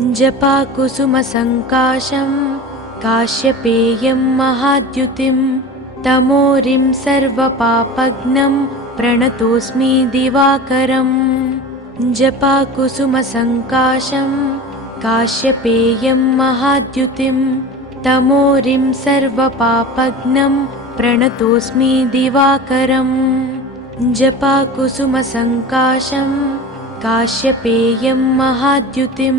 जपाकुसुमसङ्काशं काश्यपेयं महाद्युतिं तमोरिं सर्वपापघ्नं प्रणतोऽस्मि दिवाकरम् जपाकुसुमसङ्काशं काश्यपेयं महाद्युतिं तमोरिं सर्वपापघ्नं प्रणतोऽस्मि दिवाकरम् जपाकुसुमसङ्काशं काश्यपेयं महाद्युतिं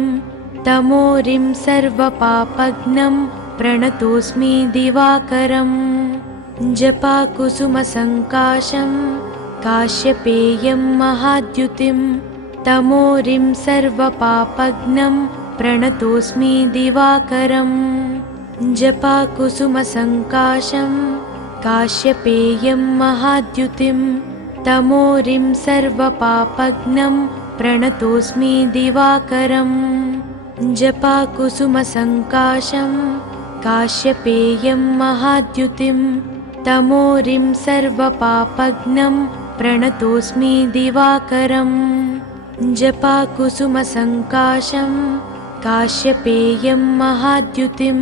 तमोरिं सर्वपापघ्नं प्रणतोऽस्मि दिवाकरम् जपाकुसुमसङ्काशं काश्यपेयं महाद्युतिं तमोरिं सर्वपापघ्नं प्रणतोऽस्मि दिवाकरम् जपाकुसुमसङ्काशं काश्यपेयं महाद्युतिं तमोरिं सर्वपापघ्नं प्रणतोऽस्मि दिवाकरम् जपाकुसुमसङ्काशं काश्यपेयं महाद्युतिं तमोरिं सर्वपापघ्नं प्रणतोऽस्मि दिवाकरम् जपाकुसुमसङ्काशं काश्यपेयं महाद्युतिं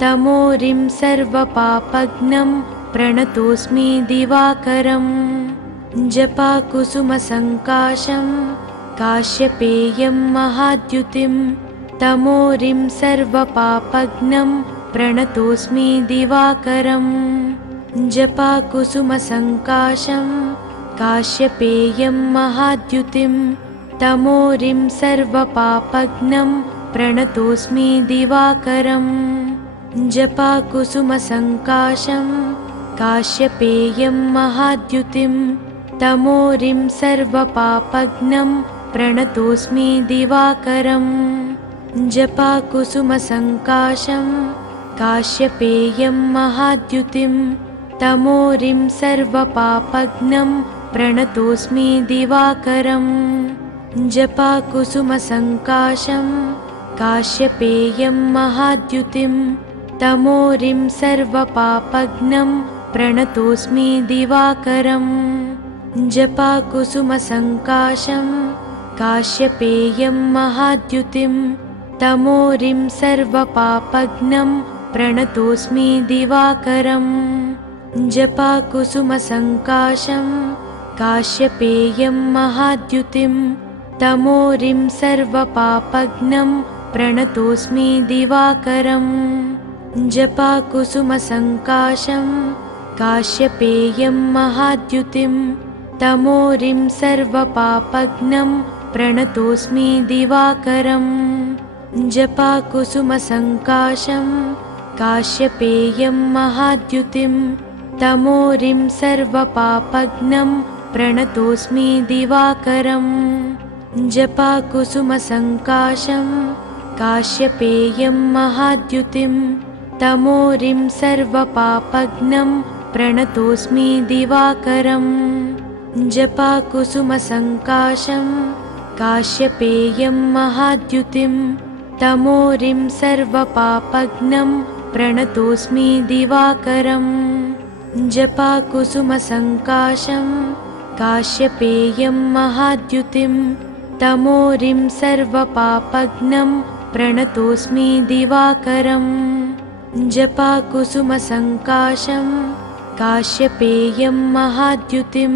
तमोरिं सर्वपापघ्नं प्रणतोऽस्मि दिवाकरम् जपाकुसुमसङ्काशं काश्यपेयं महाद्युतिं तमोरिं सर्वपापघ्नं प्रणतोऽस्मि दिवाकरम् जपाकुसुमसङ्काशं काश्यपेयं महाद्युतिं तमोरिं सर्वपापघ्नं प्रणतोऽस्मि दिवाकरम् जपाकुसुमसङ्काशं काश्यपेयं महाद्युतिं तमोरिं सर्वपापघ्नं प्रणतोऽस्मि दिवाकरम् जपाकुसुमसङ्काशं काश्यपेयं महाद्युतिं तमोरिं सर्वपापघ्नं प्रणतोऽस्मि दिवाकरम् जपाकुसुमसङ्काशं काश्यपेयं महाद्युतिं तमोरिं सर्वपापघ्नं प्रणतोऽस्मि दिवाकरम् जपाकुसुमसङ्काशं काश्यपेयं महाद्युतिं तमोरिं सर्वपापघ्नं प्रणतोऽस्मि दिवाकरम् जपाकुसुमसङ्काशं काश्यपेयं महाद्युतिं तमोरिं सर्वपापघ्नं प्रणतोऽस्मि दिवाकरम् जपाकुसुमसङ्काशं काश्यपेयं महाद्युतिं तमोरिं सर्वपापघ्नं प्रणतोऽस्मि दिवाकरम् जपाकुसुमसङ्काशं काश्यपेयं महाद्युतिं तमोरिं सर्वपापघ्नं प्रणतोऽस्मि दिवाकरम् जपाकुसुमसङ्काशं काश्यपेयं महाद्युतिं तमोरिं सर्वपापघ्नं प्रणतोऽस्मि दिवाकरम् जपाकुसुमसङ्काशं काश्यपेयं महाद्युतिं तमोरिं सर्वपापघ्नं प्रणतोऽस्मि दिवाकरम् जपाकुसुमसङ्काशं काश्यपेयं महाद्युतिं तमोरिं सर्वपापघ्नं प्रणतोऽस्मि दिवाकरम् जपाकुसुमसङ्काशं काश्यपेयं महाद्युतिं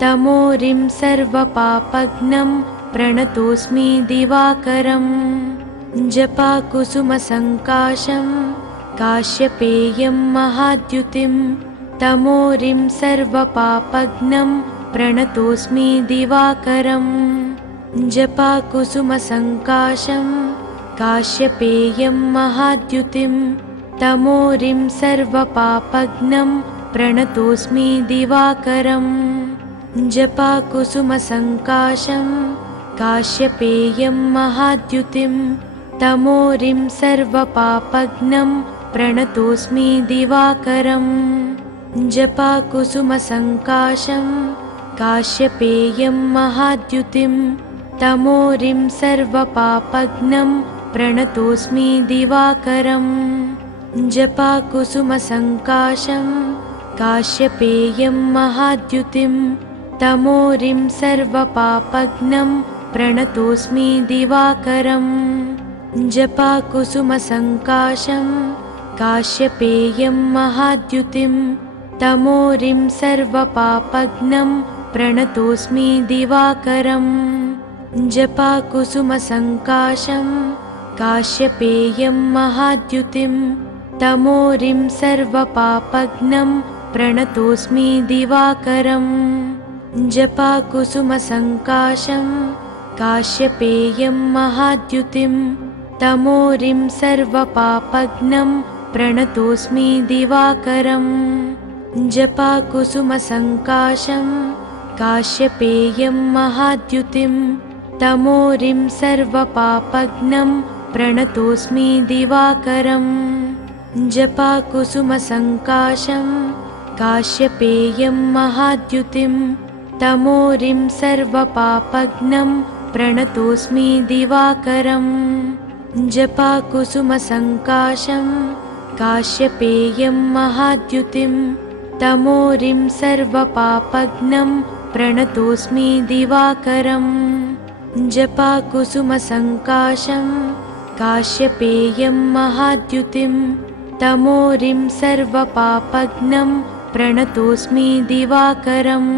तमोरिं सर्वपापघ्नं प्रणतोऽस्मि दिवाकरम् जपाकुसुमसङ्काशं काश्यपेयं महाद्युतिं तमोरिं सर्वपापघ्नं प्रणतोऽस्मि दिवाकरम् जपाकुसुमसङ्काशं काश्यपेयं महाद्युतिं तमोरिं सर्वपापघ्नं प्रणतोऽस्मि दिवाकरम् जपाकुसुमसङ्काशं काश्यपेयं महाद्युतिं तमोरिं सर्वपापघ्नं प्रणतोऽस्मि दिवाकरम् जपाकुसुमसङ्काशं काश्यपेयं महाद्युतिं तमोरिं सर्वपापघ्नं प्रणतोऽस्मि दिवाकरम् जपाकुसुमसङ्काशं काश्यपेयं महाद्युतिं तमोरिं सर्वपापघ्नं प्रणतोऽस्मि दिवाकरम् जपाकुसुमसङ्काशं काश्यपेयं महाद्युतिं तमोरिं सर्वपापघ्नं प्रणतोऽस्मि दिवाकरम् जपाकुसुमसङ्काशं काश्यपेयं महाद्युतिं तमोरिं सर्वपापघ्नं प्रणतोऽस्मि दिवाकरम् जपाकुसुमसङ्काशं काश्यपेयं महाद्युतिं तमोरिं सर्वपापघ्नं प्रणतोऽस्मि दिवाकरम् जपाकुसुमसङ्काशं काश्यपेयं महाद्युतिं तमोरिं सर्वपापघ्नं प्रणतोऽस्मि दिवाकरम् जपाकुसुमसङ्काशं काश्यपेयं महाद्युतिं तमोरिं सर्वपापघ्नं प्रणतोऽस्मि दिवाकरम् जपाकुसुमसङ्काशं काश्यपेयं महाद्युतिं तमोरिं सर्वपापघ्नं प्रणतोऽस्मि दिवाकरम् जपाकुसुमसङ्काशं काश्यपेयं महाद्युतिं तमोरिं सर्वपापघ्नं प्रणतोऽस्मि दिवाकरम्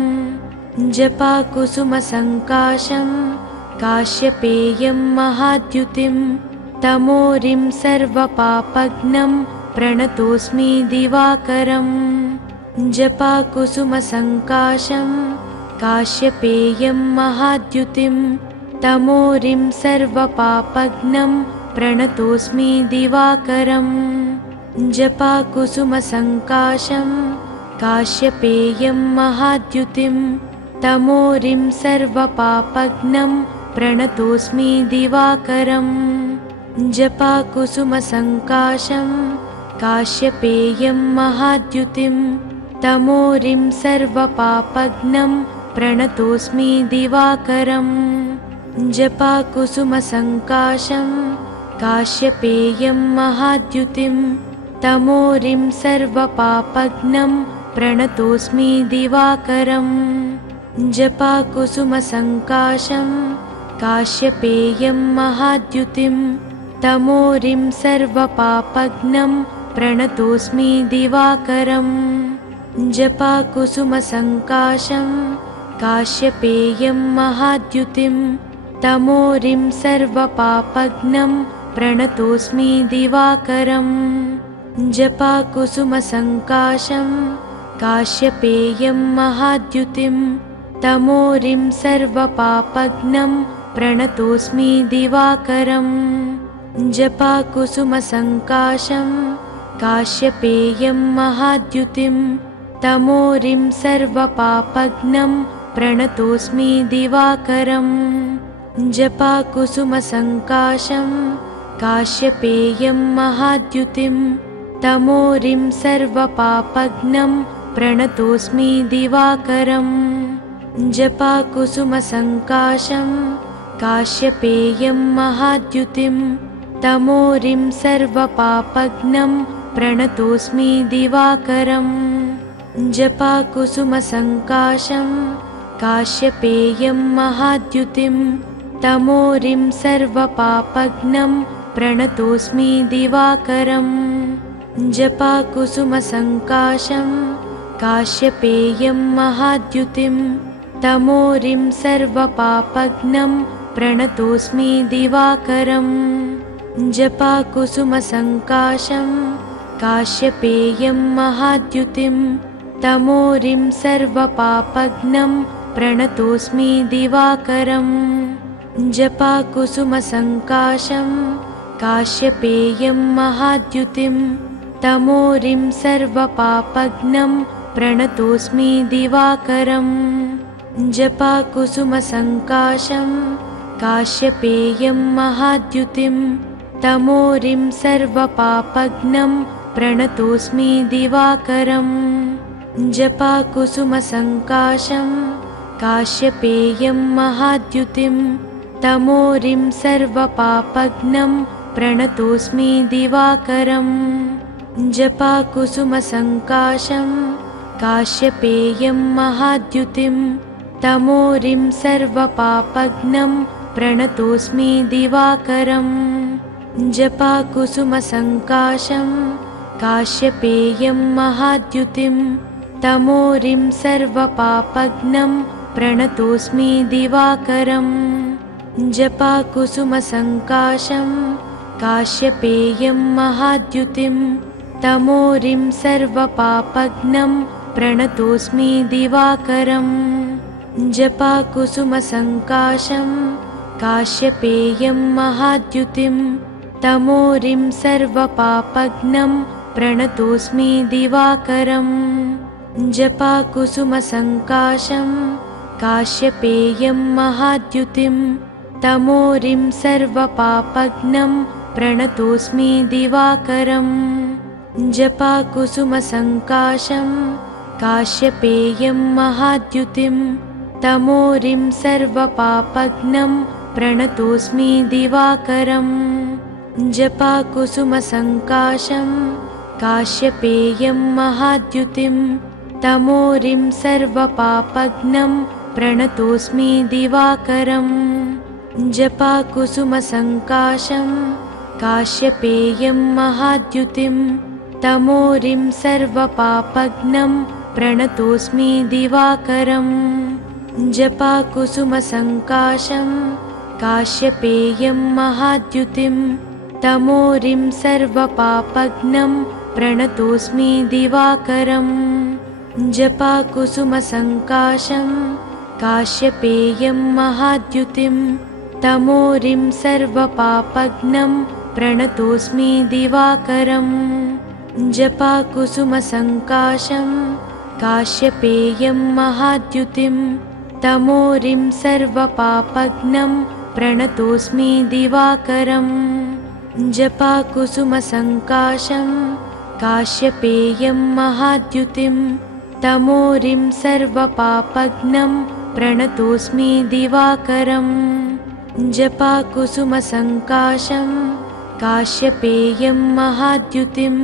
जपाकुसुमसङ्काशं काश्यपेयं महाद्युतिं तमोरिं सर्वपापघ्नं प्रणतोऽस्मि दिवाकरम् जपाकुसुमसङ्काशं काश्यपेयं महाद्युतिं तमोरिं सर्वपापघ्नं प्रणतोऽस्मि दिवाकरम् जपाकुसुमसङ्काशं काश्यपेयं महाद्युतिं तमोरिं सर्वपापघ्नं प्रणतोऽस्मि दिवाकरम् जपाकुसुमसङ्काशं काश्यपेयं महाद्युतिं तमोरिं सर्वपापघ्नं प्रणतोऽस्मि दिवाकरम् जपाकुसुमसङ्काशं काश्यपेयं महाद्युतिं तमोरिं सर्वपापघ्नं प्रणतोऽस्मि दिवाकरम् जपाकुसुमसङ्काशं काश्यपेयं महाद्युतिं तमोरिं सर्वपापघ्नं प्रणतोऽस्मि दिवाकरम् जपाकुसुमसङ्काशं काश्यपेयं महाद्युतिं तमोरिं सर्वपापघ्नं प्रणतोऽस्मि दिवाकरम् जपाकुसुमसङ्काशं काश्यपेयं महाद्युतिं तमोरिं सर्वपापघ्नं प्रणतोऽस्मि दिवाकरम् जपाकुसुमसङ्काशं काश्यपेयं महाद्युतिं तमोरिं सर्वपापघ्नं प्रणतोऽस्मि दिवाकरम् जपाकुसुमसङ्काशं काश्यपेयं महाद्युतिं तमोरिं सर्वपापघ्नं प्रणतोऽस्मि दिवाकरम् जपाकुसुमसङ्काशं काश्यपेयं महाद्युतिं तमोरिं सर्वपापघ्नं प्रणतोऽस्मि दिवाकरम् जपाकुसुमसङ्काशं काश्यपेयं महाद्युतिं तमोरिं सर्वपापघ्नं प्रणतोऽस्मि दिवाकरम् जपाकुसुमसङ्काशं काश्यपेयं महाद्युतिं तमोरिं सर्वपापघ्नं प्रणतोऽस्मि दिवाकरम् जपाकुसुमसङ्काशं काश्यपेयं महाद्युतिं तमोरिं सर्वपापघ्नं प्रणतोऽस्मि दिवाकरम् जपाकुसुमसङ्काशं काश्यपेयं महाद्युतिं तमोरिं सर्वपापघ्नं प्रणतोऽस्मि दिवाकरम् जपाकुसुमसङ्काशं काश्यपेयं महाद्युतिं तमोरिं सर्वपापघ्नं प्रणतोऽस्मि दिवाकरम् जपाकुसुमसङ्काशं काश्यपेयं महाद्युतिं तमोरिं सर्वपापघ्नं प्रणतोऽस्मि दिवाकरम् जपाकुसुमसङ्काशं काश्यपेयं महाद्युतिं तमोरिं सर्वपापघ्नं प्रणतोऽस्मि दिवाकरम् जपाकुसुमसङ्काशं काश्यपेयं महाद्युतिं तमोरिं सर्वपापघ्नं प्रणतोऽस्मि दिवाकरम् जपाकुसुमसङ्काशं काश्यपेयं महाद्युतिं तमोरिं सर्वपापघ्नं प्रणतोऽस्मि दिवाकरम् जपाकुसुमसङ्काशं काश्यपेयं महाद्युतिं तमोरिं सर्वपापघ्नं प्रणतोऽस्मि दिवाकरम् जपाकुसुमसङ्काशं काश्यपेयं महाद्युतिं तमोरिं सर्वपापघ्नं प्रणतोऽस्मि दिवाकरम् जपाकुसुमसङ्काशं काश्यपेयं महाद्युतिं तमोरिं सर्वपापघ्नं प्रणतोऽस्मि दिवाकरम् जपाकुसुमसङ्काशं काश्यपेयं महाद्युतिं तमोरिं सर्वपापघ्नं प्रणतोऽस्मि दिवाकरम् जपाकुसुमसङ्काशं काश्यपेयं महाद्युतिं तमोरिं सर्वपापघ्नं प्रणतोऽस्मि दिवाकरम् जपाकुसुमसङ्काशं काश्यपेयं महाद्युतिं तमोरिं सर्वपापघ्नं प्रणतोऽस्मि दिवाकरम् जपाकुसुमसङ्काशं काश्यपेयं महाद्युतिं तमोरिं सर्वपापघ्नं प्रणतोऽस्मि दिवाकरम् जपाकुसुमसङ्काशं काश्यपेयं महाद्युतिं तमोरिं सर्वपापघ्नं प्रणतोऽस्मि दिवाकरम् जपाकुसुमसङ्काशं काश्यपेयं महाद्युतिं तमोरिं सर्वपापघ्नं प्रणतोऽस्मि दिवाकरम् जपाकुसुमसङ्काशं काश्यपेयं महाद्युतिं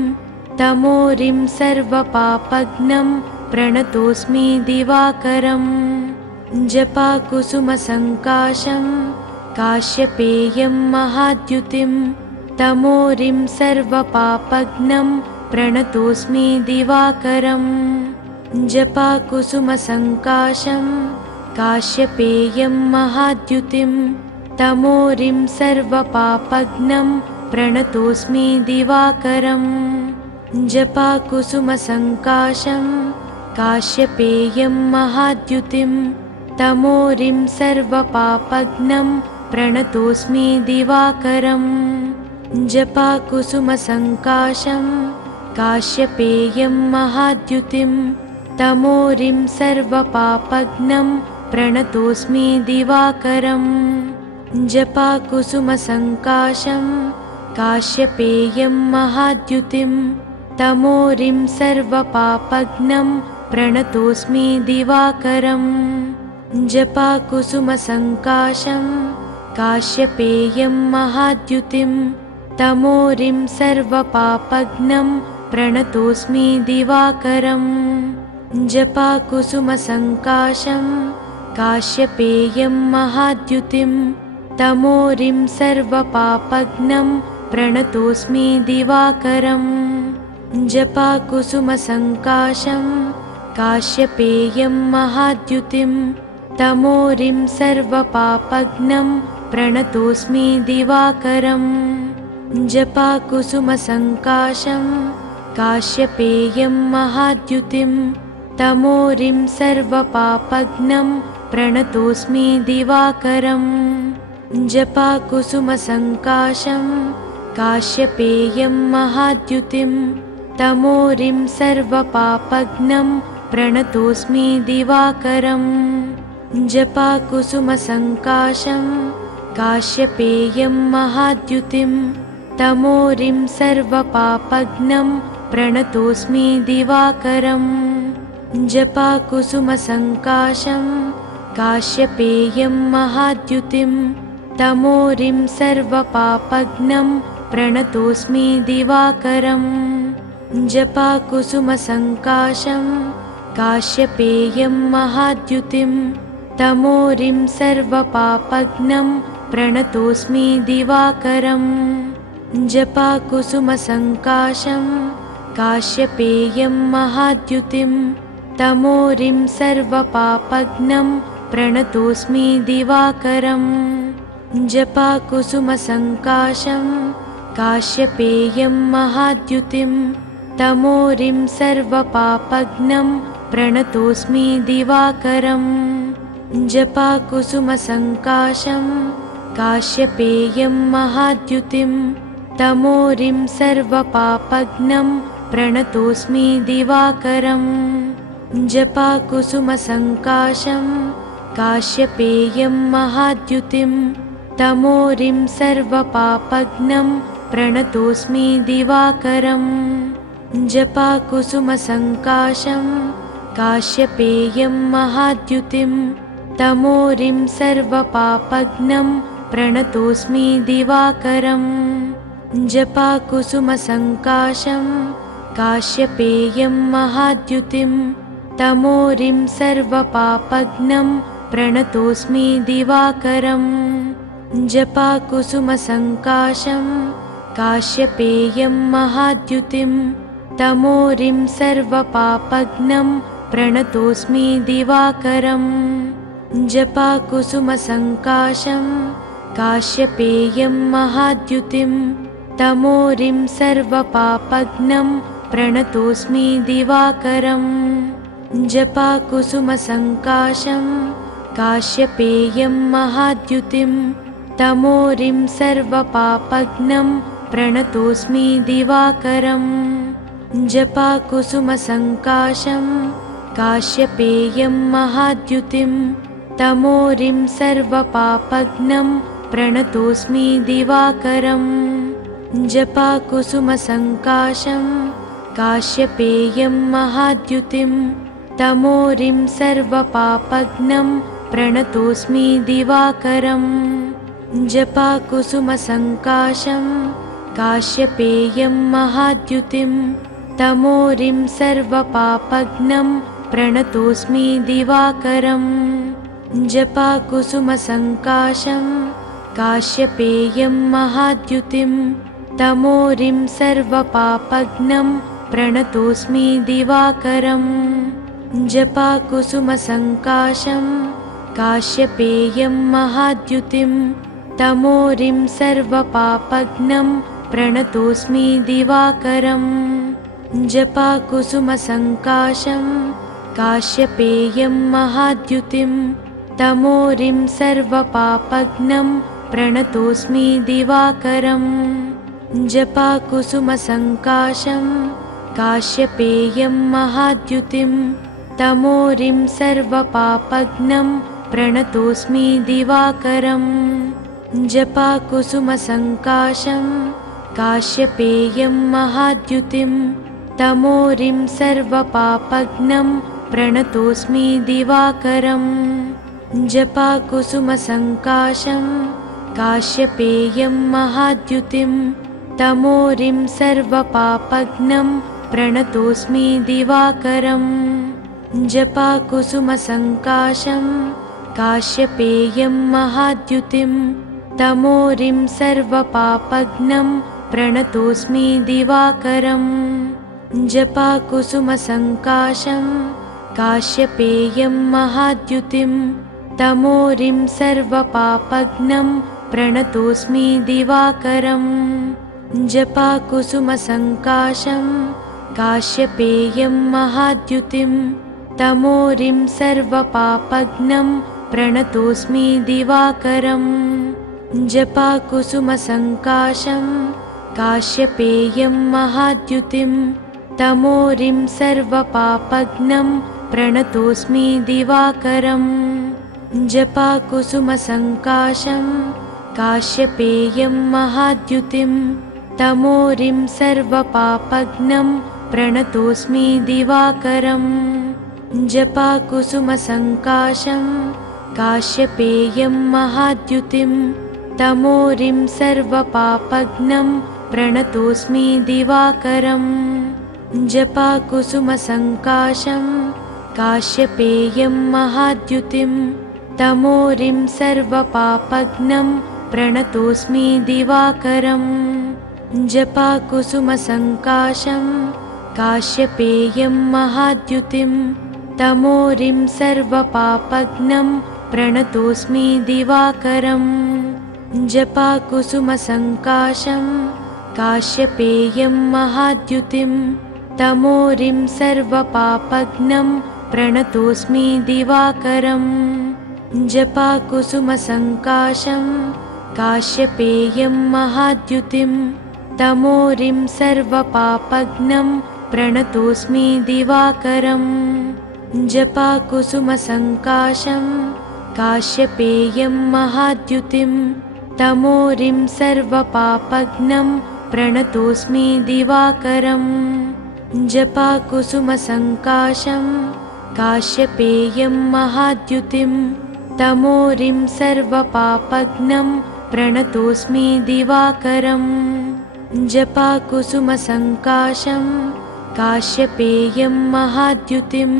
तमोरिं सर्वपापघ्नं प्रणतोऽस्मि दिवाकरम् जपाकुसुमसङ्काशं काश्यपेयं महाद्युतिं तमोरिं सर्वपापघ्नं प्रणतोऽस्मि दिवाकरम् जपाकुसुमसङ्काशं काश्यपेयं महाद्युतिं तमोरिं सर्वपापघ्नं प्रणतोऽस्मि दिवाकरम् जपाकुसुमसङ्काशं काश्यपेयं महाद्युतिं तमोरिं सर्वपापघ्नं प्रणतोऽस्मि दिवाकरम् जपाकुसुमसङ्काशं काश्यपेयं महाद्युतिं तमोरिं सर्वपापघ्नं प्रणतोऽस्मि दिवाकरम् जपाकुसुमसङ्काशं काश्यपेयं महाद्युतिं तमोरिं सर्वपापघ्नं प्रणतोऽस्मि दिवाकरम् जपाकुसुमसङ्काशं काश्यपेयं महाद्युतिं तमोरिं सर्वपापघ्नं प्रणतोऽस्मि दिवाकरम् जपाकुसुमसङ्काशं काश्यपेयं महाद्युतिं तमोरिं सर्वपापघ्नं प्रणतोऽस्मि दिवाकरम् जपाकुसुमसङ्काशं काश्यपेयं महाद्युतिं तमोरिं सर्वपापघ्नं प्रणतोऽस्मि दिवाकरम् जपाकुसुमसङ्काशं काश्यपेयं महाद्युतिं तमोरिं सर्वपापघ्नं प्रणतोऽस्मि दिवाकरम् जपाकुसुमसङ्काशं काश्यपेयं महाद्युतिं तमोरिं सर्वपापघ्नं प्रणतोऽस्मि दिवाकरम् जपाकुसुमसङ्काशं काश्यपेयं महाद्युतिं तमोरिं सर्वपापघ्नं प्रणतोऽस्मि दिवाकरम् जपाकुसुमसङ्काशं काश्यपेयं महाद्युतिं तमोरिं सर्वपापघ्नं प्रणतोऽस्मि दिवाकरम् जपाकुसुमसङ्काशं काश्यपेयं महाद्युतिं तमोरिं सर्वपापघ्नं प्रणतोऽस्मि दिवाकरम् जपाकुसुमसङ्काशं काश्यपेयं महाद्युतिं तमोरिं सर्वपापघ्नं प्रणतोऽस्मि दिवाकरम् जपाकुसुमसङ्काशं काश्यपेयं महाद्युतिं तमोरिं सर्वपापघ्नं प्रणतोऽस्मि दिवाकरम् जपाकुसुमसङ्काशं काश्यपेयं महाद्युतिं तमोरिं सर्वपापघ्नं प्रणतोऽस्मि दिवाकरम् जपाकुसुमसङ्काशं काश्यपेयं महाद्युतिं तमोरिं सर्वपापघ्नं प्रणतोऽस्मि दिवाकरम् जपाकुसुमसङ्काशं काश्यपेयं महाद्युतिं तमोरिं सर्वपापघ्नं प्रणतोऽस्मि दिवाकरम् जपाकुसुमसङ्काशं काश्यपेयं महाद्युतिं तमोरिं सर्वपापघ्नं प्रणतोऽस्मि दिवाकरम् जपाकुसुमसङ्काशं काश्यपेयं महाद्युतिं तमोरिं सर्वपापघ्नं प्रणतोऽस्मि दिवाकरम् जपाकुसुमसङ्काशं काश्यपेयं महाद्युतिं तमोरिं सर्वपापघ्नं प्रणतोऽस्मि दिवाकरम् जपाकुसुमसङ्काशं काश्यपेयं महाद्युतिं तमोरिं सर्वपापघ्नं प्रणतोऽस्मि दिवाकरम् जपाकुसुमसङ्काशं काश्यपेयं महाद्युतिं तमोरिं सर्वपापघ्नं प्रणतोऽस्मि दिवाकरम् जपाकुसुमसङ्काशं काश्यपेयं महाद्युतिं तमोरिं सर्वपापघ्नं प्रणतोऽस्मि दिवाकरम् जपाकुसुमसङ्काशं काश्यपेयं महाद्युतिं तमोरिं सर्वपापघ्नं प्रणतोऽस्मि दिवाकरम् जपाकुसुमसङ्काशं काश्यपेयं महाद्युतिं तमोरिं सर्वपापघ्नं प्रणतोऽस्मि दिवाकरम् जपाकुसुमसङ्काशं काश्यपेयं महाद्युतिं तमोरिं सर्वपापघ्नं प्रणतोऽस्मि दिवाकरम् जपाकुसुमसङ्काशं काश्यपेयं महाद्युतिं तमोरिं सर्वपापघ्नं प्रणतोऽस्मि दिवाकरम् जपाकुसुमसङ्काशं काश्यपेयं महाद्युतिं तमोरिं सर्वपापघ्नं प्रणतोऽस्मि दिवाकरम् जपाकुसुमसङ्काशं काश्यपेयं महाद्युतिं तमोरिं सर्वपापघ्नं प्रणतोऽस्मि दिवाकरम् जपाकुसुमसङ्काशं काश्यपेयं महाद्युतिं तमोरिं सर्वपापघ्नं प्रणतोऽस्मि दिवाकरम् जपाकुसुमसङ्काशं काश्यपेयं महाद्युतिं तमोरिं सर्वपापघ्नं प्रणतोऽस्मि दिवाकरम् जपाकुसुमसङ्काशं काश्यपेयं महाद्युतिं तमोरिं सर्वपापघ्नं प्रणतोऽस्मि दिवाकरम् जपाकुसुमसङ्काशं काश्यपेयं महाद्युतिं तमोरिं सर्वपापघ्नं प्रणतोऽस्मि दिवाकरम् जपाकुसुमसङ्काशं काश्यपेयं महाद्युतिं तमोरिं सर्वपापघ्नं प्रणतोऽस्मि दिवाकरम् जपाकुसुमसङ्काशं काश्यपेयं महाद्युतिं तमोरिं सर्वपापघ्नं प्रणतोऽस्मि दिवाकरम् जपाकुसुमसङ्काशं काश्यपेयं महाद्युतिं तमोरिं सर्वपापघ्नं प्रणतोऽस्मि दिवाकरम् जपाकुसुमसङ्काशं काश्यपेयं महाद्युतिं तमोरिं सर्वपापघ्नं प्रणतोऽस्मि दिवाकरम् जपाकुसुमसङ्काशं काश्यपेयं महाद्युतिं तमोरिं सर्वपापघ्नं प्रणतोऽस्मि दिवाकरम् जपाकुसुमसङ्काशं काश्यपेयं महाद्युतिं तमोरिं सर्वपापघ्नं प्रणतोऽस्मि दिवाकरम् जपाकुसुमसङ्काशं काश्यपेयं महाद्युतिं तमोरिं सर्वपापघ्नं प्रणतोऽस्मि दिवाकरम् जपाकुसुमसङ्काशं काश्यपेयं महाद्युतिं तमोरिं सर्वपापघ्नं प्रणतोऽस्मि दिवाकरम् जपाकुसुमसङ्काशं काश्यपेयं महाद्युतिं तमोरिं सर्वपापघ्नं प्रणतोऽस्मि दिवाकरम् जपाकुसुमसङ्काशं काश्यपेयं महाद्युतिं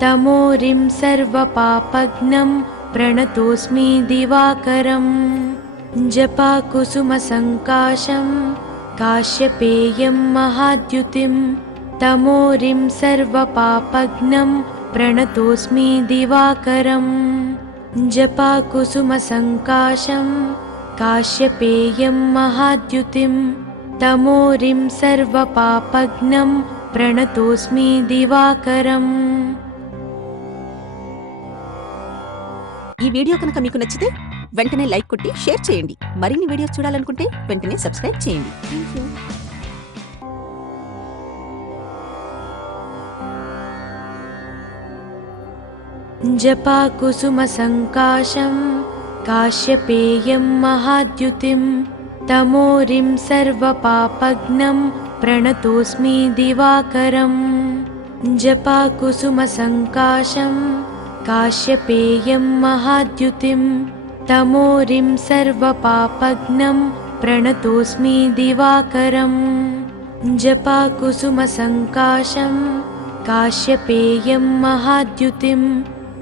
तमोरिं सर्वपापघ्नं प्रणतोऽस्मि दिवाकरम् जपाकुसुमसङ्काशं काश्यपेयं महाद्युतिं तमोरिं सर्वपापघ्नं प्रणतोऽस्मि दिवाकरम् जपाकुसुमसङ्काशं काश्यपेयं महाद्युतिं तमोरिं सर्वपापघ्नं प्रणतोऽस्मि दिवाकरम्। ఈ వీడియో కనుక మీకు నచ్చితే వెంటనే లైక్ కొట్టి షేర్ చేయండి. మరిన్ని వీడియోస్ చూడాలనుకుంటే వెంటనే సబ్స్క్రైబ్ చేయండి. థాంక్యూ. जपाकुसुमसङ्काशं काश्यपेयं महाद्युतिं तमोरिं सर्वपापघ्नं प्रणतोऽस्मि दिवाकरम् जपाकुसुमसङ्काशं काश्यपेयं महाद्युतिं तमोरिं सर्वपापघ्नं प्रणतोऽस्मि दिवाकरम् जपाकुसुमसङ्काशं काश्यपेयं महाद्युतिं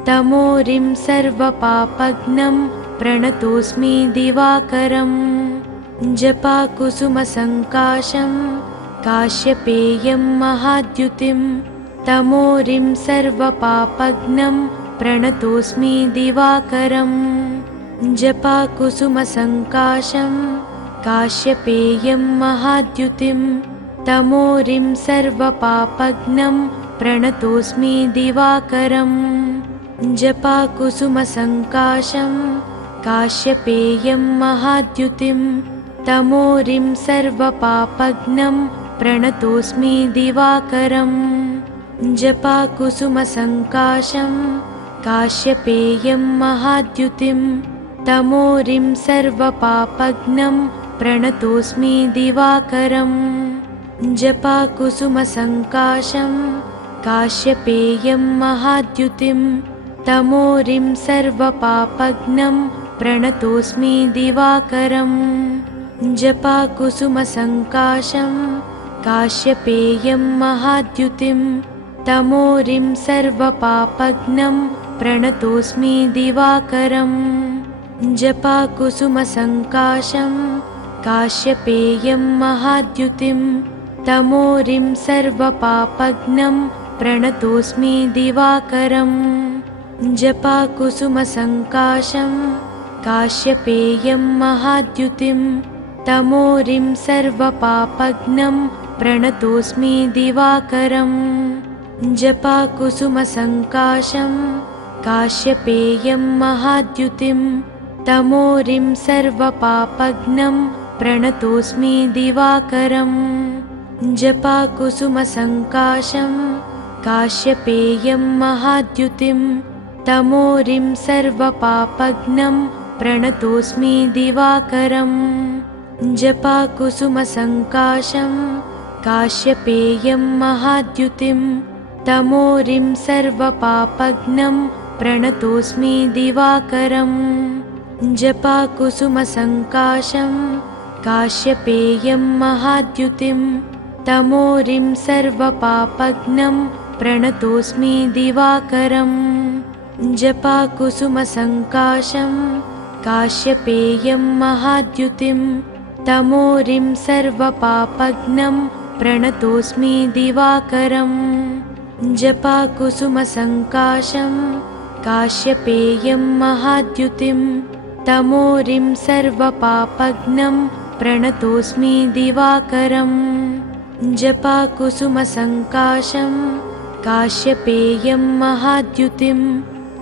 तमोरिं सर्वपापघ्नं प्रणतोऽस्मि दिवाकरम् जपाकुसुमसङ्काशं काश्यपेयं महाद्युतिं तमोरिं सर्वपापघ्नं प्रणतोऽस्मि दिवाकरम् जपाकुसुमसङ्काशं काश्यपेयं महाद्युतिं तमोरिं सर्वपापघ्नं प्रणतोऽस्मि दिवाकरम् जपाकुसुमसङ्काशं काश्यपेयं महाद्युतिं तमोरिं सर्वपापघ्नं प्रणतोऽस्मि दिवाकरम् जपाकुसुमसङ्काशं काश्यपेयं महाद्युतिं तमोरिं सर्वपापघ्नं प्रणतोऽस्मि दिवाकरम् जपाकुसुमसङ्काशं काश्यपेयं महाद्युतिं तमोरिं सर्वपापघ्नं प्रणतोऽस्मि दिवाकरम् जपाकुसुमसङ्काशं काश्यपेयं महाद्युतिं तमोरिं सर्वपापघ्नं प्रणतोऽस्मि दिवाकरम् जपाकुसुमसङ्काशं काश्यपेयं महाद्युतिं तमोरिं सर्वपापघ्नं प्रणतोऽस्मि दिवाकरम् जपाकुसुमसङ्काशं काश्यपेयं महाद्युतिं तमोरिं सर्वपापघ्नं प्रणतोऽस्मि दिवाकरम् जपाकुसुमसङ्काशं काश्यपेयं महाद्युतिं तमोरिं सर्वपापघ्नं प्रणतोऽस्मि दिवाकरम् जपाकुसुमसङ्काशं काश्यपेयं महाद्युतिं तमोरिं सर्वपापघ्नं प्रणतोऽस्मि दिवाकरम् जपाकुसुमसङ्काशं काश्यपेयं महाद्युतिं तमोरिं सर्वपापघ्नं प्रणतोऽस्मि दिवाकरम् जपाकुसुमसङ्काशं काश्यपेयं महाद्युतिं तमोरिं सर्वपापघ्नं प्रणतोऽस्मि दिवाकरम् जपाकुसुमसङ्काशं काश्यपेयं महाद्युतिं तमोरिं सर्वपापघ्नं प्रणतोऽस्मि दिवाकरम् जपाकुसुमसङ्काशं काश्यपेयं महाद्युतिं तमोरिं सर्वपापघ्नं प्रणतोऽस्मि दिवाकरम् जपाकुसुमसङ्काशं काश्यपेयं महाद्युतिं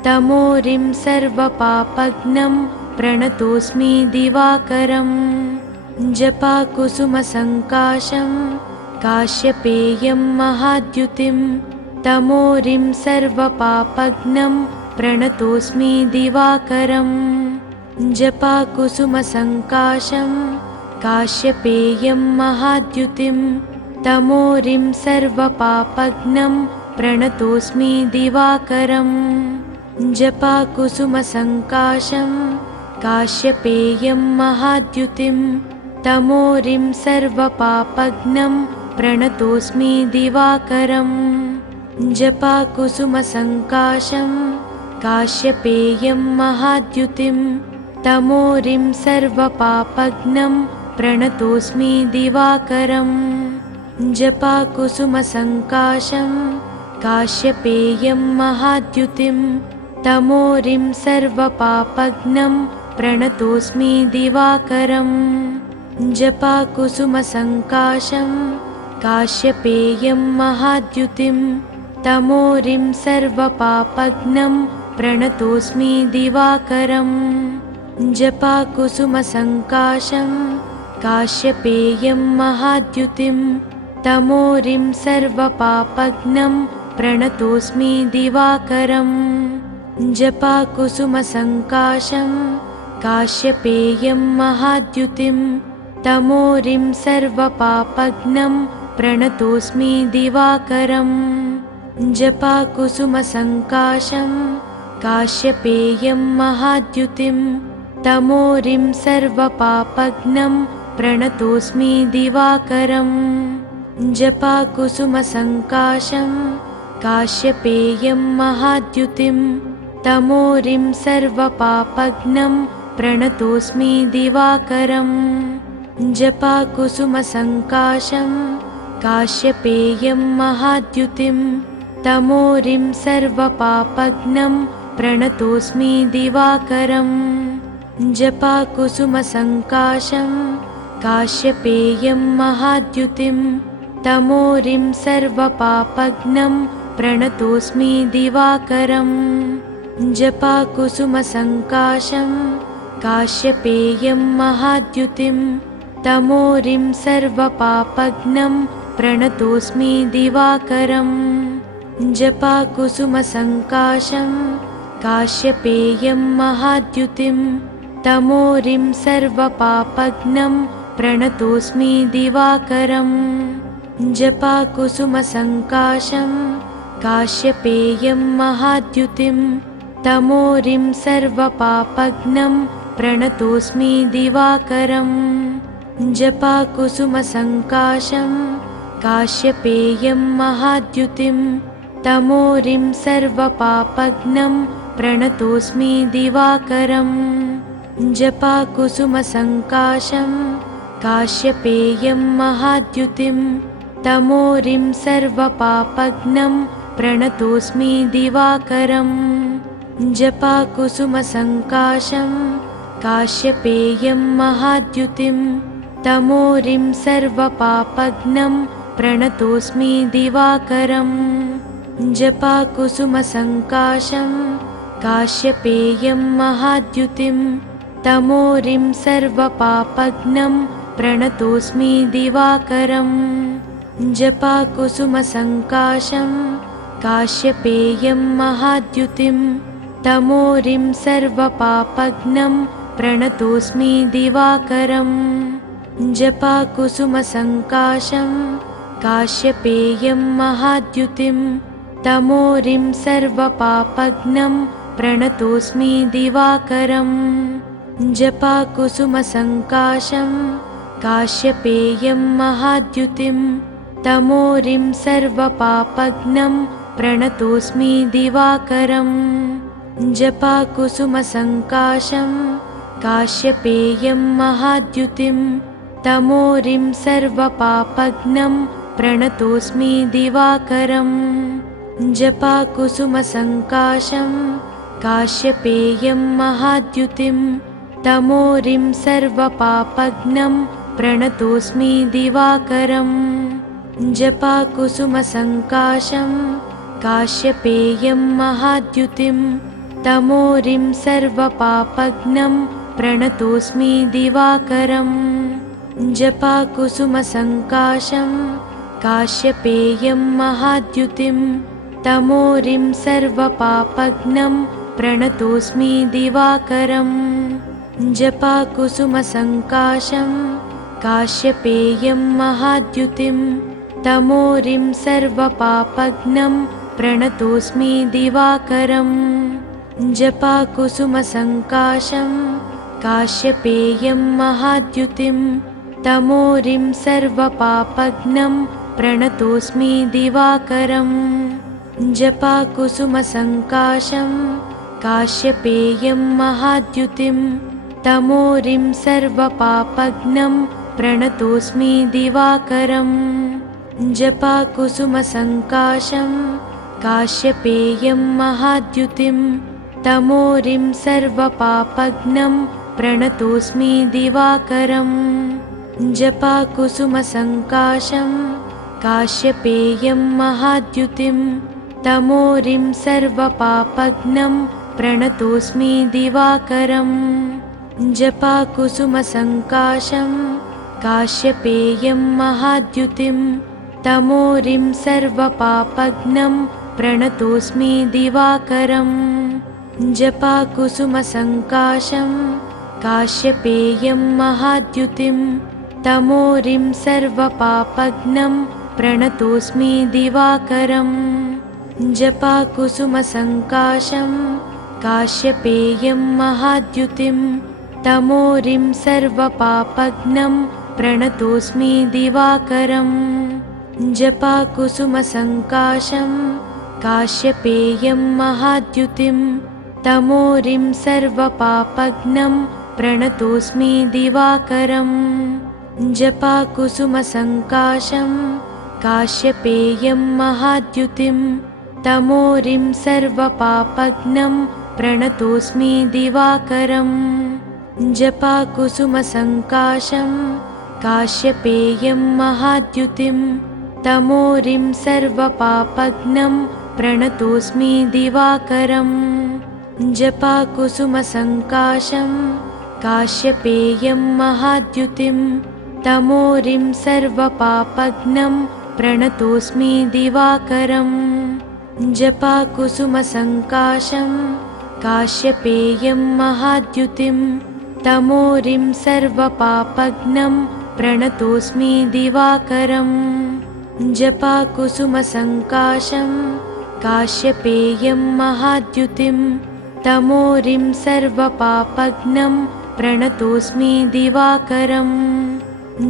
तमोरिं सर्वपापघ्नं प्रणतोऽस्मि दिवाकरम् जपाकुसुमसङ्काशं काश्यपेयं महाद्युतिं तमोरिं सर्वपापघ्नं प्रणतोऽस्मि दिवाकरम् जपाकुसुमसङ्काशं काश्यपेयं महाद्युतिं तमोरिं सर्वपापघ्नं प्रणतोऽस्मि दिवाकरम् जपाकुसुमसङ्काशं काश्यपेयं महाद्युतिं तमोरिं सर्वपापघ्नं प्रणतोऽस्मि दिवाकरम् जपाकुसुमसङ्काशं काश्यपेयं महाद्युतिं तमोरिं सर्वपापघ्नं प्रणतोऽस्मि दिवाकरम् जपाकुसुमसङ्काशं काश्यपेयं महाद्युतिं तमोरिं सर्वपापघ्नं प्रणतोऽस्मि दिवाकरम् जपाकुसुमसङ्काशं काश्यपेयं महाद्युतिं तमोरिं सर्वपापघ्नं प्रणतोऽस्मि दिवाकरम् जपाकुसुमसङ्काशं काश्यपेयं महाद्युतिं तमोरिं सर्वपापघ्नं प्रणतोऽस्मि दिवाकरम् जपाकुसुमसङ्काशं काश्यपेयं महाद्युतिं तमोरिं सर्वपापघ्नं प्रणतोऽस्मि दिवाकरम् जपाकुसुमसङ्काशं काश्यपेयं महाद्युतिं तमोरिं सर्वपापघ्नं प्रणतोऽस्मि दिवाकरम् जपाकुसुमसङ्काशं काश्यपेयं महाद्युतिं तमोरिं सर्वपापघ्नं प्रणतोऽस्मि दिवाकरम् जपाकुसुमसङ्काशं काश्यपेयं महाद्युतिं तमोरिं सर्वपापघ्नं प्रणतोऽस्मि दिवाकरम् जपाकुसुमसङ्काशं काश्यपेयं महाद्युतिं तमोरिं सर्वपापघ्नं प्रणतोऽस्मि दिवाकरम् जपाकुसुमसङ्काशं काश्यपेयं महाद्युतिं तमोरिं सर्वपापघ्नं प्रणतोऽस्मि दिवाकरम् जपाकुसुमसङ्काशं काश्यपेयं महाद्युतिं तमोरिं सर्वपापघ्नं प्रणतोऽस्मि दिवाकरम् जपाकुसुमसङ्काशं काश्यपेयं महाद्युतिं तमोरिं सर्वपापघ्नं प्रणतोऽस्मि दिवाकरम् जपाकुसुमसङ्काशं काश्यपेयं महाद्युतिं तमोरिं सर्वपापघ्नं प्रणतोऽस्मि दिवाकरम् जपाकुसुमसङ्काशं काश्यपेयं महाद्युतिं तमोरिं सर्वपापघ्नं प्रणतोऽस्मि दिवाकरम् जपाकुसुमसङ्काशं काश्यपेयं महाद्युतिं तमोरिं सर्वपापघ्नं प्रणतोऽस्मि दिवाकरम् जपाकुसुमसङ्काशं काश्यपेयं महाद्युतिं तमोरिं सर्वपापघ्नं प्रणतोऽस्मि दिवाकरम् जपाकुसुमसङ्काशं काश्यपेयं महाद्युतिं तमोरिं सर्वपापघ्नं प्रणतोऽस्मि दिवाकरम् जपाकुसुमसङ्काशं काश्यपेयं महाद्युतिं तमोरिं सर्वपापघ्नं प्रणतोऽस्मि दिवाकरम् जपाकुसुमसङ्काशं काश्यपेयं महाद्युतिं तमोरिं सर्वपापघ्नं प्रणतोऽस्मि दिवाकरम् जपाकुसुमसङ्काशं काश्यपेयं महाद्युतिं तमोरिं सर्वपापघ्नं प्रणतोऽस्मि दिवाकरम् जपाकुसुमसङ्काशं काश्यपेयं महाद्युतिं तमोरिं सर्वपापघ्नं प्रणतोऽस्मि दिवाकरम् जपाकुसुमसङ्काशं काश्यपेयं महाद्युतिं तमोरिं सर्वपापघ्नं प्रणतोऽस्मि दिवाकरम् जपाकुसुमसङ्काशं काश्यपेयं महाद्युतिं तमोरिं सर्वपापघ्नं प्रणतोऽस्मि दिवाकरम् जपाकुसुमसङ्काशं काश्यपेयं महाद्युतिं तमोरिं सर्वपापघ्नं प्रणतोऽस्मि दिवाकरम् जपाकुसुमसङ्काशं काश्यपेयं महाद्युतिं तमोरिं सर्वपापघ्नं प्रणतोऽस्मि दिवाकरम् जपाकुसुमसङ्काशं काश्यपेयं महाद्युतिं तमोरिं सर्वपापघ्नं प्रणतोऽस्मि दिवाकरम् जपाकुसुमसङ्काशं काश्यपेयं महाद्युतिं तमोरिं सर्वपापघ्नं प्रणतोऽस्मि दिवाकरम् जपाकुसुमसङ्काशं काश्यपेयं महाद्युतिं तमोरिं सर्वपापघ्नं प्रणतोऽस्मि दिवाकरम् जपाकुसुमसङ्काशं काश्यपेयं महाद्युतिं तमोरिं सर्वपापघ्नं प्रणतोऽस्मि दिवाकरम् जपाकुसुमसङ्काशं काश्यपेयं महाद्युतिं तमोरिं सर्वपापघ्नं प्रणतोऽस्मि दिवाकरम् जपाकुसुमसङ्काशं काश्यपेयं महाद्युतिं तमोरिं सर्वपापघ्नं प्रणतोऽस्मि दिवाकरम् जपाकुसुमसङ्काशं काश्यपेयं महाद्युतिं तमोरिं सर्वपापघ्नं प्रणतोऽस्मि दिवाकरम् जपाकुसुमसङ्काशं काश्यपेयं महाद्युतिं तमोरिं सर्वपापघ्नं प्रणतोऽस्मि दिवाकरम् जपाकुसुमसङ्काशं काश्यपेयं महाद्युतिं तमोरिं सर्वपापघ्नं प्रणतोऽस्मि दिवाकरम् जपाकुसुमसङ्काशं काश्यपेयं महाद्युतिं तमोरिं सर्वपापघ्नं प्रणतोऽस्मि दिवाकरम् जपाकुसुमसङ्काशं काश्यपेयं महाद्युतिं तमोरिं सर्वपापघ्नं प्रणतोऽस्मि दिवाकरम् जपाकुसुमसङ्काशं काश्यपेयं महाद्युतिं तमोरिं सर्वपापघ्नं प्रणतोऽस्मि दिवाकरम्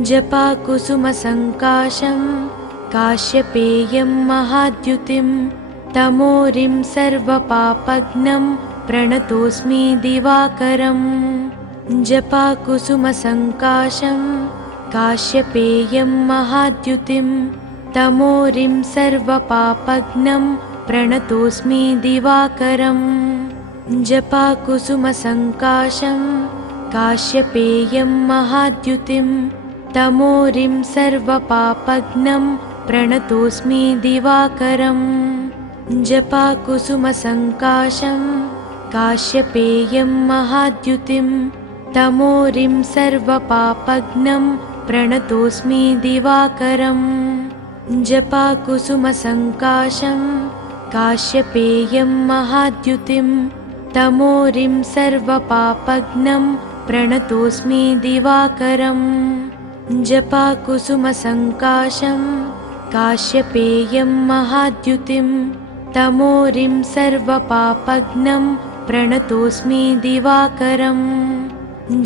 जपाकुसुमसङ्काशं काश्यपेयं महाद्युतिं तमोरिं सर्वपापघ्नं प्रणतोऽस्मि दिवाकरम् जपाकुसुमसङ्काशं काश्यपेयं महाद्युतिं तमोरिं सर्वपापघ्नं प्रणतोऽस्मि दिवाकरम् जपाकुसुमसङ्काशं काश्यपेयं महाद्युतिं तमोरिं सर्वपापघ्नं प्रणतोऽस्मि दिवाकरम् जपाकुसुमसङ्काशं काश्यपेयं महाद्युतिं तमोरिं सर्वपापघ्नं प्रणतोऽस्मि दिवाकरम् जपाकुसुमसङ्काशं काश्यपेयं महाद्युतिं तमोरिं सर्वपापघ्नं प्रणतोऽस्मि दिवाकरम् जपाकुसुमसङ्काशं काश्यपेयं महाद्युतिं तमोरिं सर्वपापघ्नं प्रणतोऽस्मि दिवाकरम्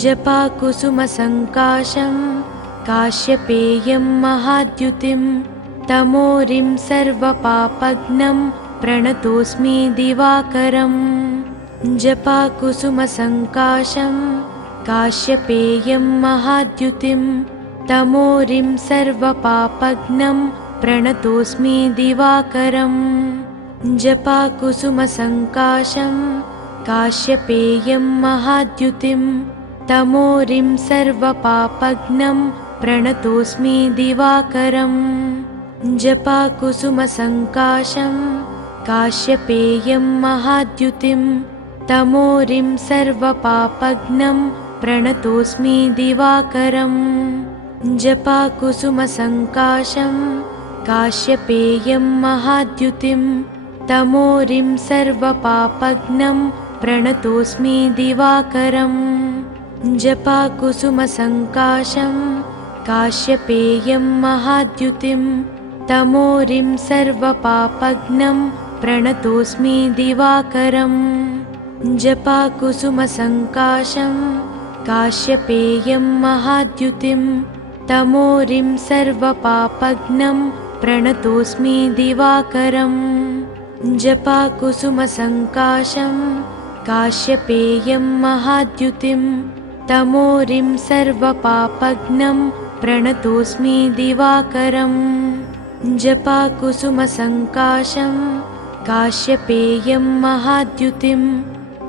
जपाकुसुमसङ्काशं काश्यपेयं महाद्युतिं तमोरिं सर्वपापघ्नं प्रणतोऽस्मि दिवाकरम् जपाकुसुमसङ्काशं काश्यपेयं महाद्युतिं तमोरिं सर्वपापघ्नं प्रणतोऽस्मि दिवाकरम् जपाकुसुमसङ्काशं काश्यपेयं महाद्युतिं तमोरिं सर्वपापघ्नं प्रणतोऽस्मि दिवाकरम् जपाकुसुमसङ्काशं काश्यपेयं महाद्युतिं तमोरिं सर्वपापघ्नं प्रणतोऽस्मि दिवाकरम् जपाकुसुमसङ्काशं काश्यपेयं महाद्युतिं तमोरिं सर्वपापघ्नं प्रणतोऽस्मि दिवाकरम् जपाकुसुमसङ्काशं काश्यपेयं महाद्युतिं तमोरिं सर्वपापघ्नं प्रणतोऽस्मि दिवाकरम् जपाकुसुमसङ्काशं काश्यपेयं महाद्युतिं तमोरिं सर्वपापघ्नं प्रणतोऽस्मि दिवाकरम् जपाकुसुमसङ्काशं काश्यपेयं महाद्युतिं तमोरिं सर्वपापघ्नं प्रणतोऽस्मि दिवाकरम् जपाकुसुमसङ्काशं काश्यपेयं महाद्युतिं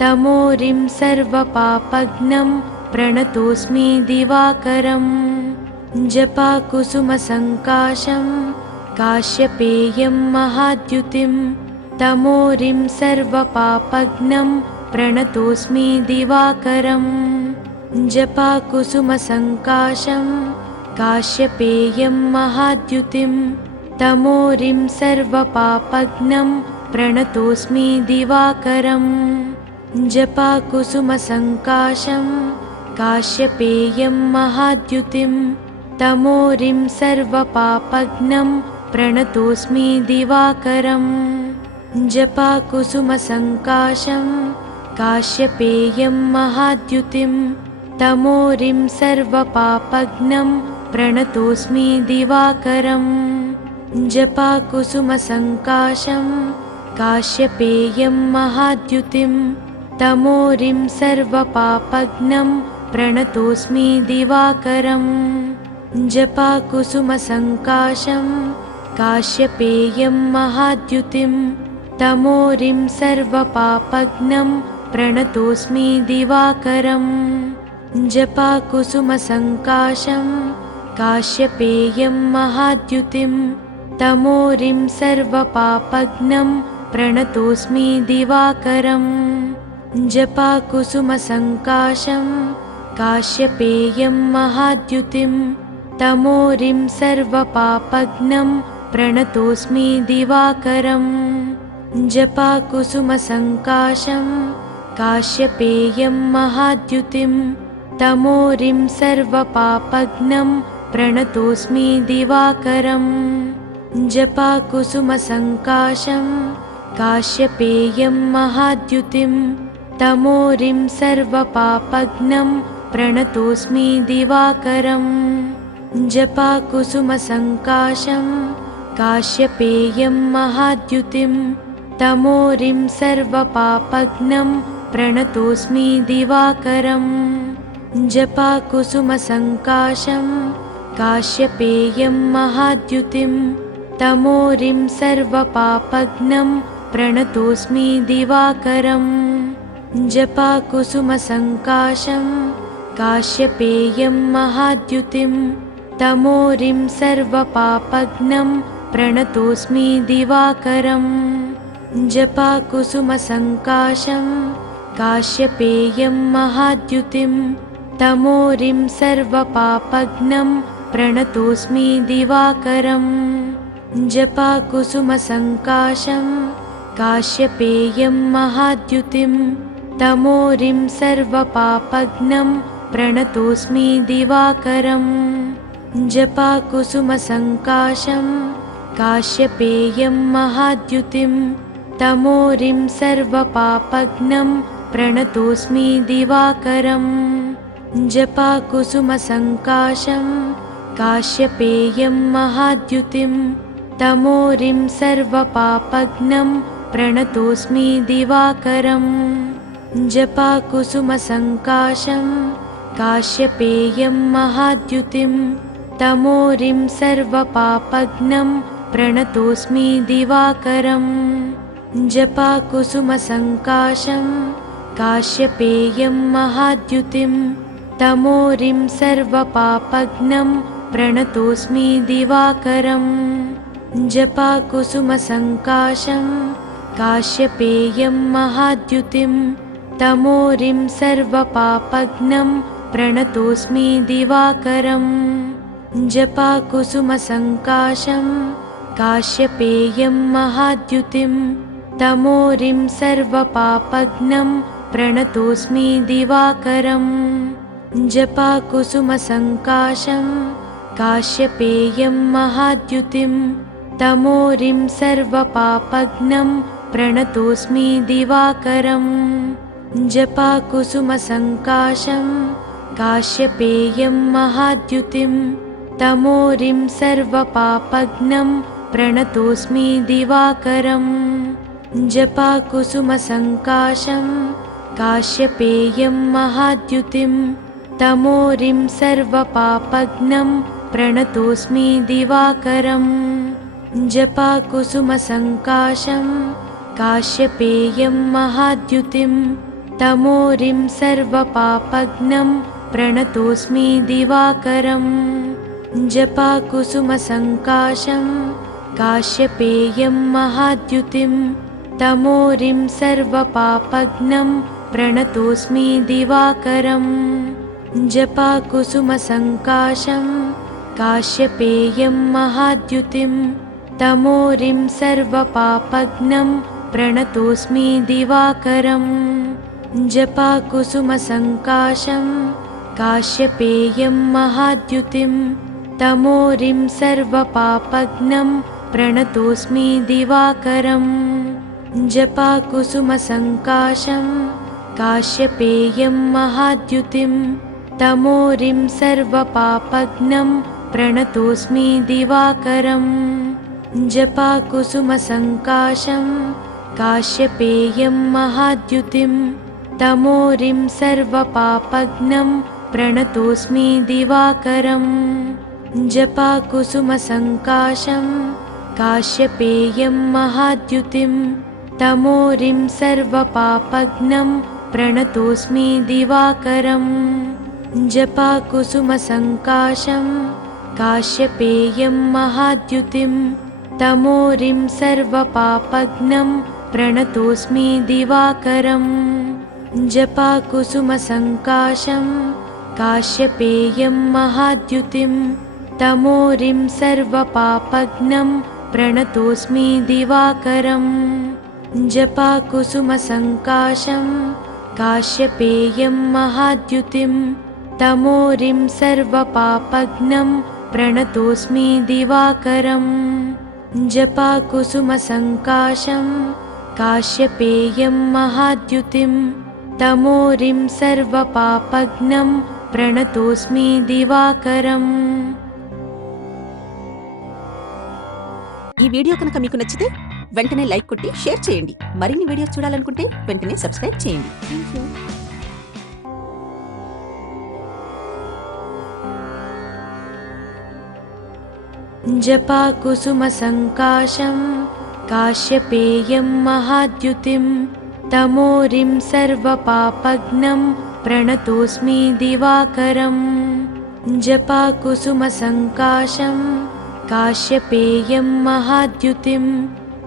तमोरिं सर्वपापघ्नं प्रणतोऽस्मि दिवाकरम् जपाकुसुमसङ्काशं काश्यपेयं महाद्युतिं तमोरिं सर्वपापघ्नं प्रणतोऽस्मि दिवाकरम् जपाकुसुमसङ्काशं काश्यपेयं महाद्युतिं तमोरिं सर्वपापघ्नं प्रणतोऽस्मि दिवाकरम् जपाकुसुमसङ्काशं काश्यपेयं महाद्युतिं तमोरिं सर्वपापघ्नं प्रणतोऽस्मि दिवाकरम् जपाकुसुमसङ्काशं काश्यपेयं महाद्युतिं तमोरिं सर्वपापघ्नं प्रणतोऽस्मि दिवाकरम् जपाकुसुमसङ्काशं काश्यपेयं महाद्युतिं तमोरिं सर्वपापघ्नं प्रणतोऽस्मि दिवाकरम् जपाकुसुमसङ्काशं काश्यपेयं महाद्युतिं तमोरिं सर्वपापघ्नं प्रणतोऽस्मि दिवाकरम् जपाकुसुमसङ्काशं काश्यपेयं महाद्युतिं तमोरिं सर्वपापघ्नं प्रणतोऽस्मि दिवाकरम् जपाकुसुमसङ्काशं काश्यपेयं महाद्युतिं तमोरिं सर्वपापघ्नं प्रणतोऽस्मि दिवाकरम् जपाकुसुमसङ्काशं काश्यपेयं महाद्युतिं तमोरिं सर्वपापघ्नं प्रणतोऽस्मि दिवाकरम् जपाकुसुमसङ्काशं काश्यपेयं महाद्युतिं तमोरिं सर्वपापघ्नं प्रणतोऽस्मि दिवाकरम् जपाकुसुमसङ्काशं काश्यपेयं महाद्युतिं तमोरिं सर्वपापघ्नं प्रणतोऽस्मि दिवाकरम् जपाकुसुमसङ्काशं काश्यपेयं महाद्युतिं तमोरिं सर्वपापघ्नं प्रणतोऽस्मि दिवाकरम् जपाकुसुमसङ्काशं काश्यपेयं महाद्युतिं तमोरिं सर्वपापघ्नं प्रणतोऽस्मि दिवाकरम् जपाकुसुमसङ्काशं काश्यपेयं महाद्युतिं तमोरिं सर्वपापघ्नं प्रणतोऽस्मि दिवाकरम् जपाकुसुमसङ्काशं काश्यपेयं महाद्युतिं तमोरिं सर्वपापघ्नं प्रणतोऽस्मि दिवाकरम् जपाकुसुमसङ्काशं काश्यपेयं महाद्युतिं तमोरिं सर्वपापघ्नं प्रणतोऽस्मि दिवाकरम् जपाकुसुमसङ्काशं काश्यपेयं महाद्युतिं तमोरिं सर्वपापघ्नं प्रणतोऽस्मि दिवाकरम् जपाकुसुमसङ्काशं काश्यपेयं महाद्युतिं तमोरिं सर्वपापघ्नं प्रणतोऽस्मि दिवाकरम् जपाकुसुमसङ्काशं काश्यपेयं महाद्युतिं तमोरिं सर्वपापघ्नं प्रणतोऽस्मि दिवाकरम् जपाकुसुमसङ्काशं काश्यपेयं महाद्युतिं तमोरिं सर्वपापघ्नं प्रणतोऽस्मि दिवाकरम् जपाकुसुमसङ्काशं काश्यपेयं महाद्युतिं तमोरिं सर्वपापघ्नं प्रणतोऽस्मि दिवाकरम् जपाकुसुमसङ्काशं काश्यपेयं महाद्युतिं तमोरिं सर्वपापघ्नं प्रणतोऽस्मि दिवाकरम् जपाकुसुमसङ्काशं काश्यपेयं महाद्युतिं तमोरिं सर्वपापघ्नं प्रणतोऽस्मि दिवाकरम् जपाकुसुमसङ्काशं काश्यपेयं महाद्युतिं तमोरिं सर्वपापघ्नं प्रणतोऽस्मि दिवाकरम् जपाकुसुमसङ्काशं काश्यपेयं महाद्युतिं तमोरिं सर्वपापघ्नं प्रणतोऽस्मि दिवाकरम् जपाकुसुमसङ्काशं काश्यपेयं महाद्युतिं तमोरिं सर्वपापघ्नं प्रणतोऽस्मि दिवाकरम् जपाकुसुमसङ्काशं काश्यपेयं महाद्युतिं तमोरिं सर्वपापघ्नं प्रणतोऽस्मि दिवाकरम् जपाकुसुमसङ्काशं काश्यपेयं महाद्युतिं तमोरिं सर्वपापघ्नं प्रणतोऽस्मि दिवाकरम् जपाकुसुमसङ्काशं काश्यपेयं महाद्युतिं तमोरिं सर्वपापघ्नं प्रणतोऽस्मि दिवाकरम् जपाकुसुमसङ्काशं काश्यपेयं महाद्युतिं तमोरिं सर्वपापघ्नं प्रणतोऽस्मि दिवाकरम् जपाकुसुमसङ्काशं काश्यपेयं महाद्युतिं तमोरिं सर्वपापघ्नं प्रणतोऽस्मि दिवाकरम् जपाकुसुमसङ्काशं काश्यपेयं महाद्युतिं तमोरिं सर्वपापघ्नं प्रणतोऽस्मि दिवाकरम् जपाकुसुमसङ्काशं काश्यपेयं महाद्युतिं तमोरिं सर्वपापघ्नं प्रणतोऽस्मि दिवाकरम् जपाकुसुमसङ्काशं काश्यपेयं महाद्युतिं तमोरिं सर्वपापघ्नं प्रणतोऽस्मि दिवाकरम् जपाकुसुमसङ्काशं काश्यपेयं महाद्युतिं तमोरिं सर्वपापघ्नं प्रणतोऽस्मि दिवाकरम् ఈ వీడియో కనుక మీకు నచ్చితే వెంటనే లైక్ కొట్టి షేర్ చేయండి. మరిన్ని వీడియోస్ చూడాలనుకుంటే వెంటనే సబ్స్క్రైబ్ చేయండి. థాంక్యూ. जपाकुसुमसङ्काशं काश्यपेयं महाद्युतिं तमोरिं सर्वपापघ्नं प्रणतोऽस्मि दिवाकरम् जपाकुसुमसङ्काशं काश्यपेयं महाद्युतिं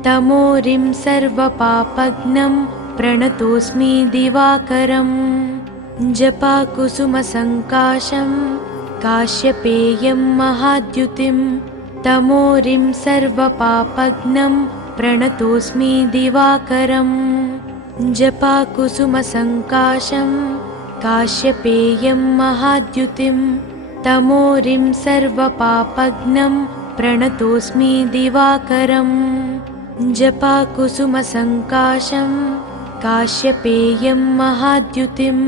तमोरिं सर्वपापघ्नं प्रणतोऽस्मि दिवाकरम् जपाकुसुमसङ्काशं काश्यपेयं महाद्युतिं तमोरिं सर्वपापघ्नं प्रणतोऽस्मि दिवाकरम् जपाकुसुमसङ्काशं काश्यपेयं महाद्युतिं तमोरिं सर्वपापघ्नं प्रणतोऽस्मि दिवाकरम् जपाकुसुमसङ्काशं काश्यपेयं महाद्युतिं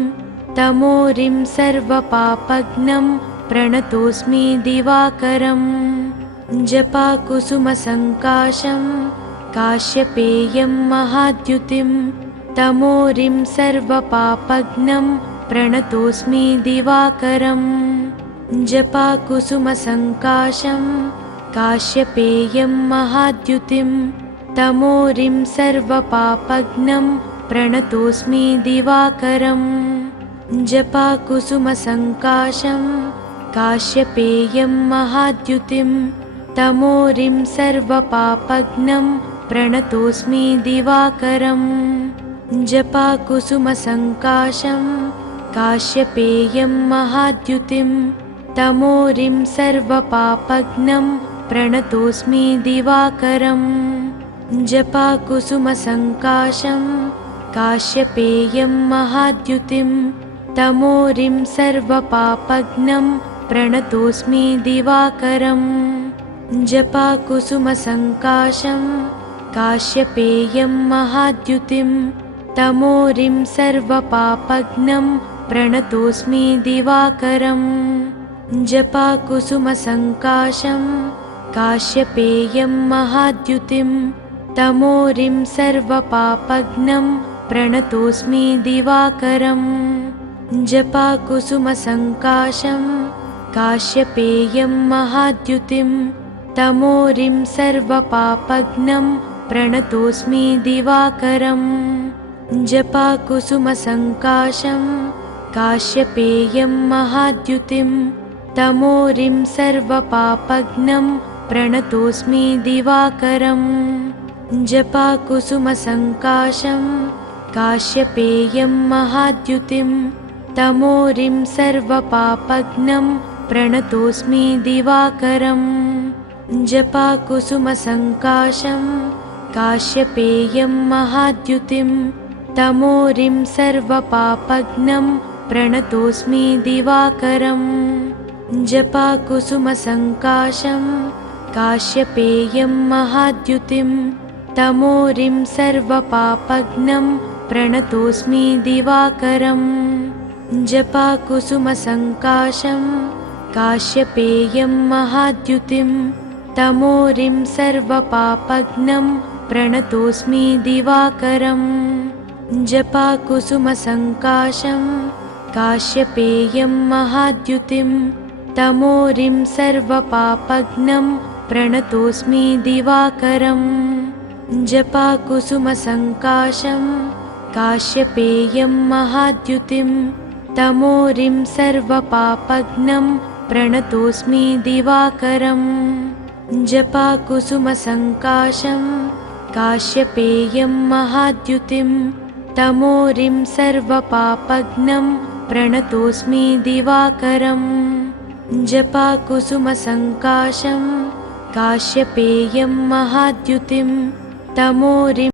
तमोरिं सर्वपापघ्नं प्रणतोऽस्मि दिवाकरम् जपाकुसुमसङ्काशं काश्यपेयं महाद्युतिं तमोरिं सर्वपापघ्नं प्रणतोऽस्मि दिवाकरम् जपाकुसुमसङ्काशं काश्यपेयं महाद्युतिं तमोरिं सर्वपापघ्नं प्रणतोऽस्मि दिवाकरम् जपाकुसुमसङ्काशं काश्यपेयं महाद्युतिं तमोरिं सर्वपापघ्नं प्रणतोऽस्मि दिवाकरम् जपाकुसुमसङ्काशं काश्यपेयं महाद्युतिं तमोरिं सर्वपापघ्नं प्रणतोऽस्मि दिवाकरम् जपाकुसुमसङ्काशं काश्यपेयं महाद्युतिं तमोरिं सर्वपापघ्नं प्रणतोऽस्मि दिवाकरम् जपाकुसुमसङ्काशं काश्यपेयं महाद्युतिं तमोरिं सर्वपापघ्नं प्रणतोऽस्मि दिवाकरम् जपाकुसुमसङ्काशं काश्यपेयं महाद्युतिं तमोरिं सर्वपापघ्नं प्रणतोऽस्मि दिवाकरम् जपाकुसुमसङ्काशं काश्यपेयं महाद्युतिं तमोरिं सर्वपापघ्नं प्रणतोऽस्मि दिवाकरम् जपाकुसुमसङ्काशं काश्यपेयं महाद्युतिं तमोरिं सर्वपापघ्नं प्रणतोऽस्मि दिवाकरम् जपाकुसुमसङ्काशं काश्यपेयं महाद्युतिं तमोरिं सर्वपापघ्नं प्रणतोऽस्मि दिवाकरम् जपाकुसुमसङ्काशं काश्यपेयं महाद्युतिं तमोरिं सर्वपापघ्नं प्रणतोऽस्मि दिवाकरम् जपाकुसुमसङ्काशं काश्यपेयं महाद्युतिं तमोरिं सर्वपापघ्नं प्रणतोऽस्मि दिवाकरम् जपाकुसुमसङ्काशं काश्यपेयं महाद्युतिं तमोरिं सर्वपापघ्नं प्रणतोऽस्मि दिवाकरम् जपाकुसुमसङ्काशं काश्यपेयं महाद्युतिं तमोरिं सर्वपापघ्नं प्रणतोऽस्मि दिवाकरम् जपाकुसुमसङ्काशं काश्यपेयं महाद्युतिं तमोरिं सर्वपापघ्नं प्रणतोऽस्मि दिवाकरम् जपाकुसुमसङ्काशं काश्यपेयं महाद्युतिं तमोरिं सर्वपापघ्नं प्रणतोऽस्मि दिवाकरम् जपाकुसुमसङ्काशं काश्यपेयं महाद्युतिं तमोरिं